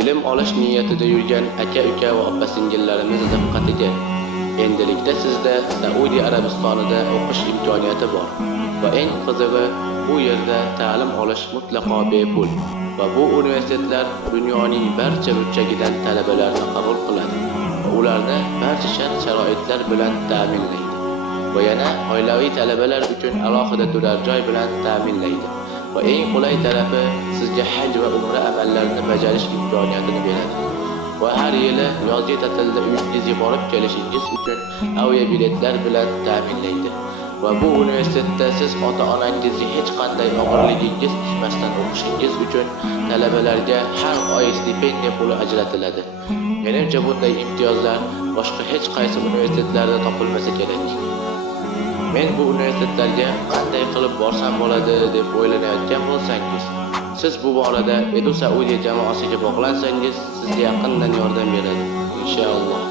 Ilm olish niyatida yurgan aka-uka va opa-singillarimiz diqqatiga. Endilikda sizda Saudiya Arabistonida o'qish imkoniyati bor va eng qizig'i, bu yerda ta'lim olish mutlaqo bepul va bu universitetlar dunyoning barcha burchagidan talabalarni qabul qiladi va ularni barcha shart-sharoitlar bilan ta'minlaydi va yana oilaviy talabalar uchun alohida turar joy bilan ta'minlaydi va eng qulay tarafi sizga haj va umra amallarini bajarish imkoniyatini beradi va har yili yozgi ta'tilda uyingizga borib kelishingiz uchun aviabiletlar bilan ta'minlaydi va bu universitetda siz ota-onangizga hech qanday og'irligingiz tushmasdan o'qishingiz uchun talabalarga har oy stipendiya puli ajratiladi. Menimcha bunday imtiyozlar boshqa hech qaysi universitetlarda topilmasa kerak. Men bu universitetlarga qanday qilib borsam bo'ladi deb o'ylanayotgan bo'lsangiz, siz bu borada Edu Saudiya jamoasiga bog'lansangiz, sizga yaqindan yordam beradi, inshaalloh.